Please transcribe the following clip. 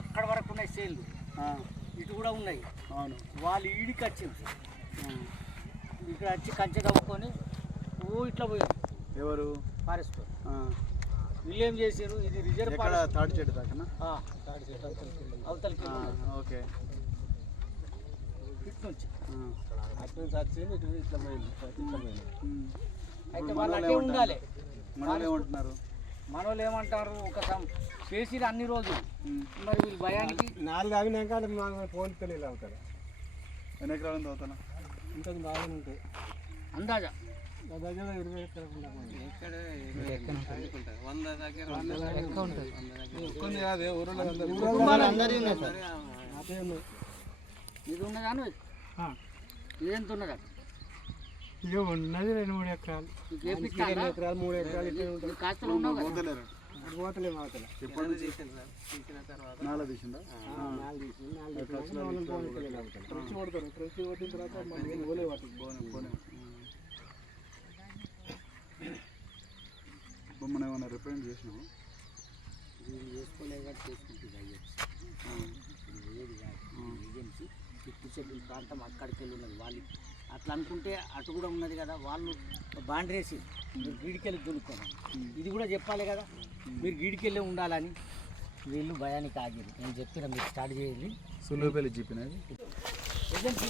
అక్కడ వరకు ఉన్నాయి సేన్లు ఆ, ఇటు కూడా ఉన్నాయి. అవును. వాళ్ళు ఈడికి వచ్చింది. ఇక్కడ వచ్చి కంచె తవ్వుకొని ఓ ఇట్లా పోయారు. ఎవరు? ఫారెస్ట్. వీళ్ళు ఏం చేశారు? ఇది రిజర్వ్ తాడి చెట్టు దాకానా? అవతలకి ఆ, ఓకే. ఇటు నుంచి. అటు నుంచి వచ్చింది ఇటు ఇట్లా పోయింది. ఇట్లా పోయింది. అయితే వాళ్ళు? ఉండాలి. మనోళ్ళు ఏమంటున్నారు? మనోళ్ళు ఏమంటారు ఒక సం చేసిరు అన్ని రోజులు. మరి వీళ్ళు భయానికి నాలుగు ఆగినాక ఫోన్ తెలియదు అవుతారు. ఎన్ని ఎకరాలు తవ్వుతానా ఇంకా బాగానే ఉంటాయి అందాజా? నా దగ్గర ఇరవై ఎకరాలు ఉన్నాయి ఇది ఉన్నదా. అని ఇది ఎంత ఉన్నదా ఇక ఉన్నది రెండు మూడు ఎకరాలు? రెండు ఎకరాలు మూడు ఎకరాలు ఇట్లా కాస్తలు ఉన్నావు కదా? నాలుగు తీసిందా నాలుగు నాలుగు కొడతారు కొట్టిన తర్వాత మళ్ళీ వాటికి బొమ్మను ఏమైనా రిప్రజెంట్ చేసినావు? కాబట్టి చేసుకుంటుంది కాదు ఏజెన్సీ. చుట్టూ చెట్ల ప్రాంతం అక్కడికి వెళ్ళి ఉన్నది వాళ్ళు అట్లా అనుకుంటే అటు కూడా ఉన్నది కదా వాళ్ళు బాండ్రేసి మీరు గీడికెళ్ళి దులుకోవాలి ఇది కూడా చెప్పాలి కదా మీరు గీడికెళ్ళి ఉండాలని. వీళ్ళు భయానికి ఆగిరు నేను చెప్పిన మీరు స్టార్ట్ చేయండి. సులువుపల్లి చెప్పినది ఏజెన్సీ